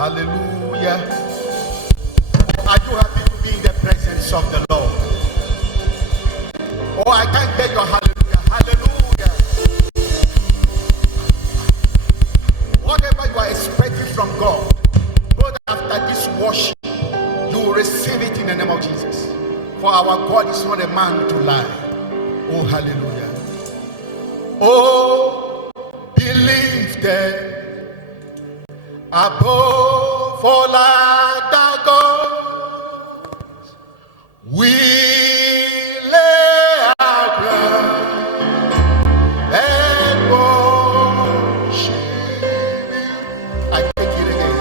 Hallelujah. Are you happy to be in the presence of the Lord? Oh, I can't beg your hallelujah. Hallelujah. Whatever you are expecting from God, know that after this worship, you will receive it in the name of Jesus. For our God is not a man to lie. Oh, hallelujah. Oh, believe that above all other gods, we lay our crown and worship you. I take it again.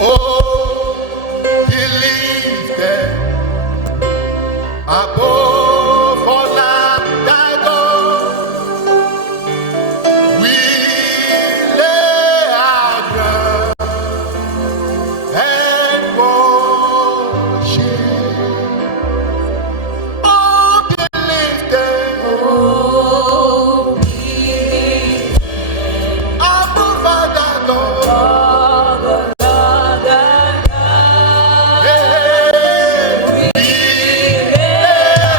Oh, believe that above all other gods, we lay our crown and worship. Oh, believe that above other gods, yeah, we lay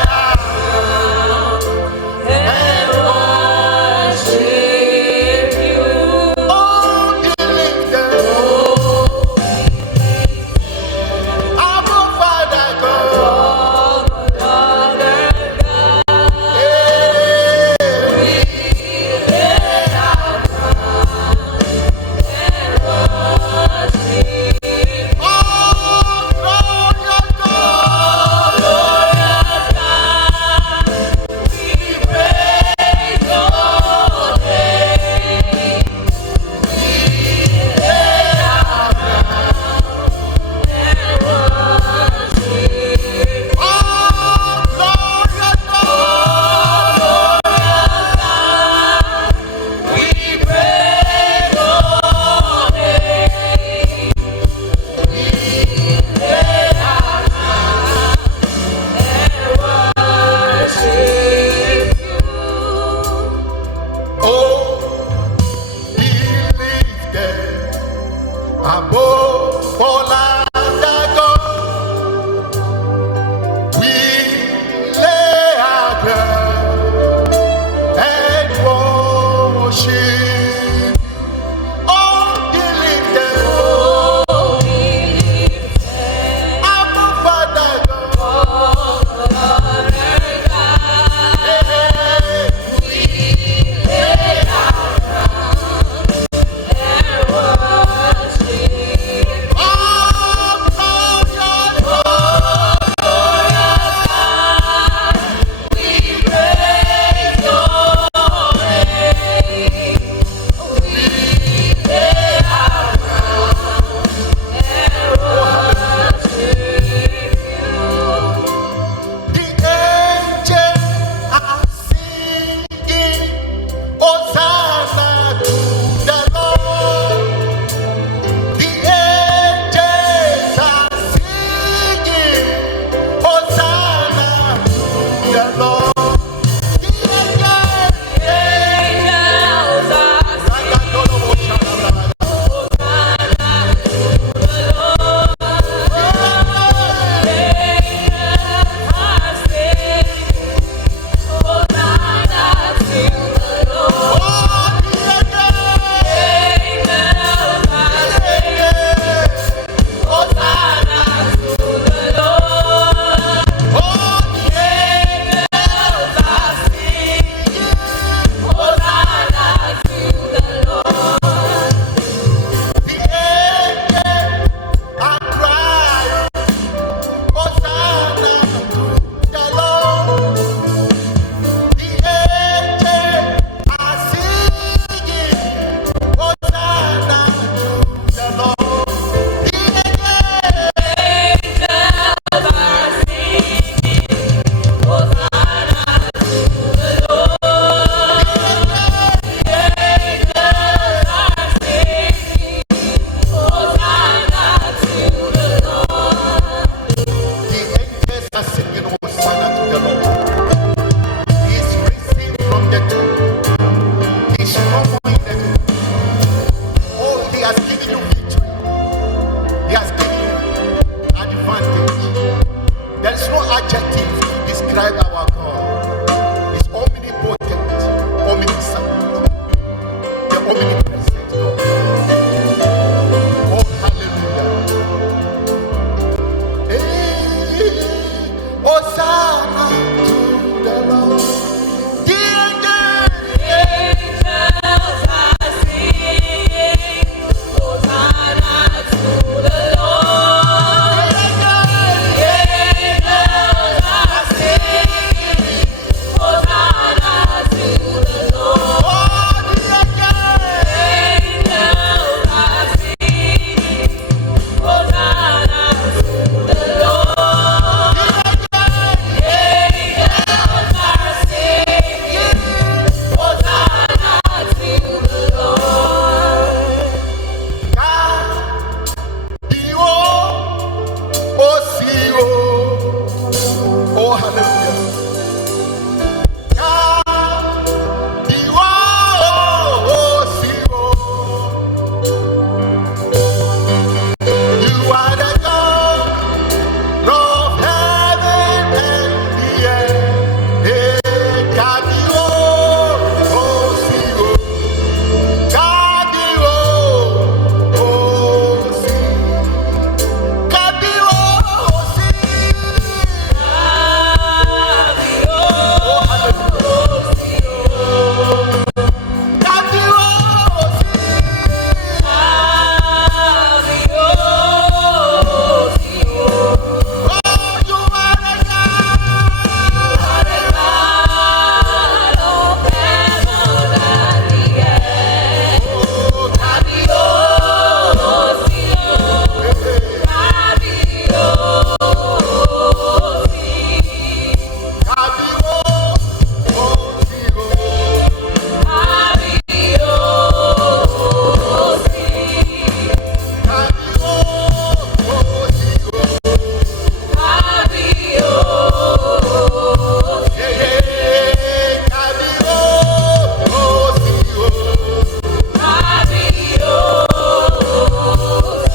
describe our God. He's omnipotent, omniscient, the omnipresent God. Oh, hallelujah. Hey, Hosanna to the Lord. The angels are singing, Hosanna to the Lord. The angels are singing, Hosanna to the Lord. Oh, the angels are singing, Hosanna to the Lord. The angels are singing, Hosanna to the Lord. God, you oh, see, oh, hallelujah. God, you oh, see, you are the God of heaven and the earth. Hey, God, you oh, see, God, you oh, see, God, you oh, see, oh, hallelujah. God, you oh, see, oh, you are the God of heaven and the earth. Oh, God, you oh, see, God, you oh, see, God, you oh,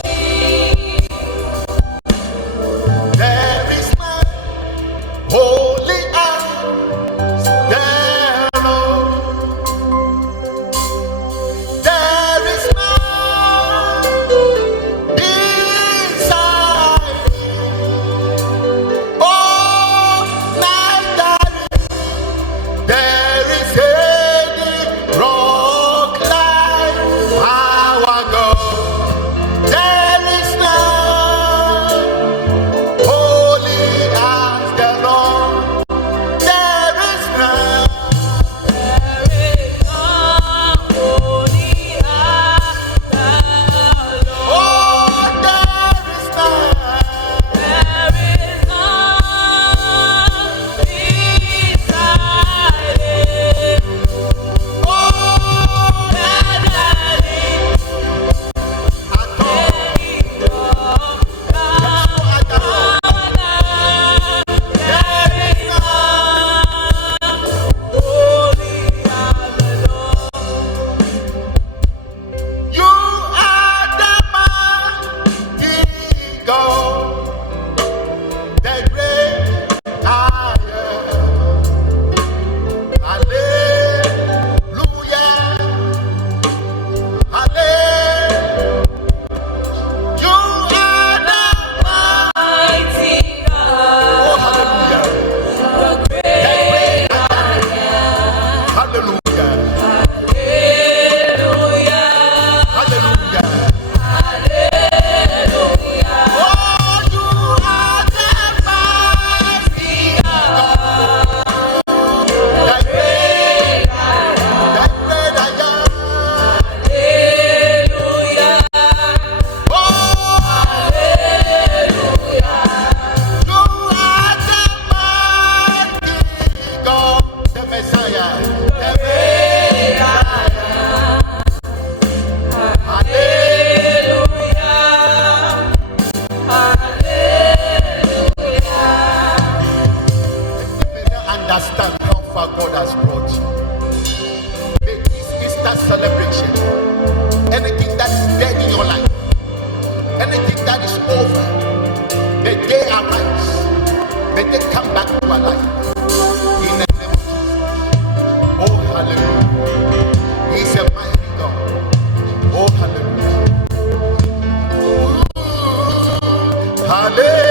see, there is none holy as the Lord. There is none beside. Oh, neither there is any rock like our God. There is none holy as the Lord. There is none. Oh, there is none beside it. Oh, you are the mighty God, the great I am. Hallelujah, hallelujah. You are the mighty God. Oh, hallelujah. The great I am. Hallelujah. Hallelujah. Oh, you are the mighty God. The great I am. Oh, you are the mighty God, the Messiah, the great I am. Hallelujah. You may not understand how far God has brought you. This Easter celebration, anything that is dead in your life, anything that is over, the day arrives, may they come back to our life. hallelujah. He's a mighty God. Oh, hallelujah. Hallelujah.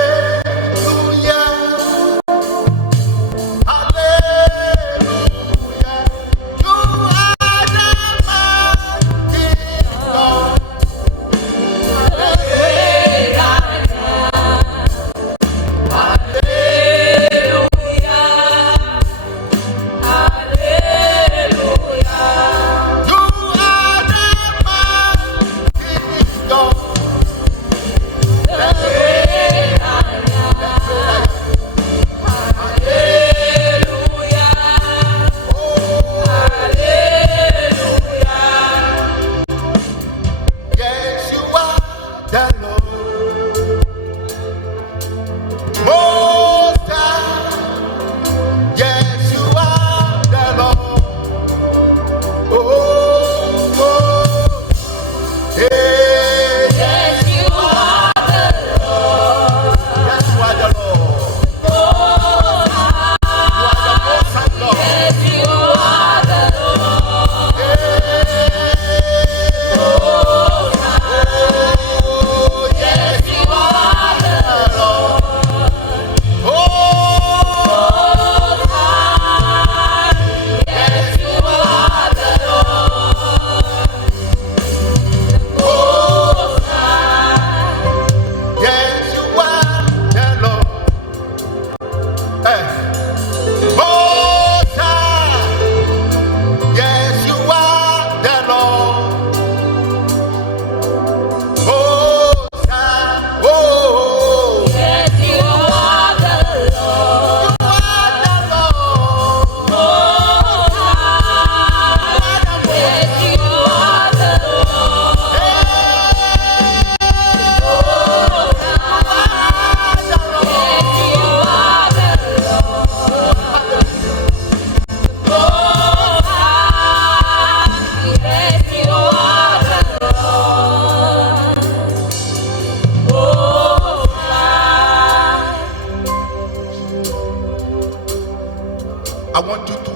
I want you to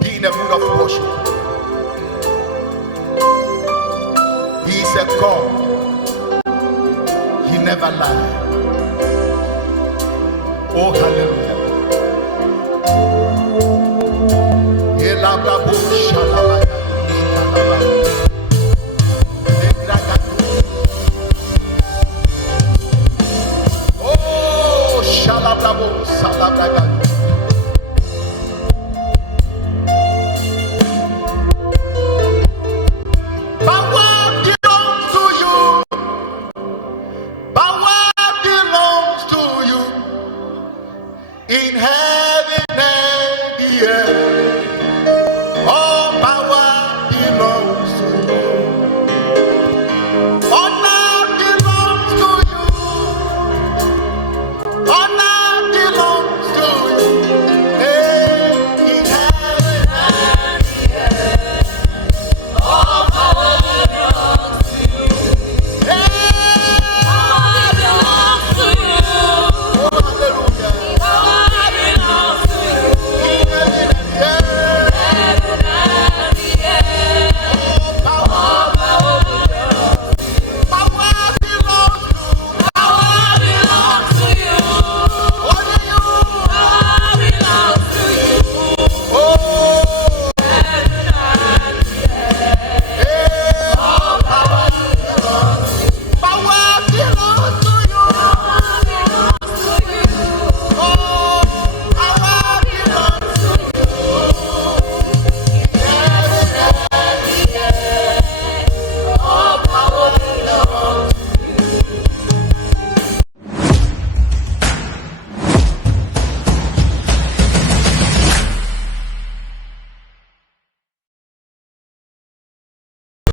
be in a mood of worship. He is a God. He never lies. Oh, hallelujah. Oh, shalabrabo, salabraga. In heaven.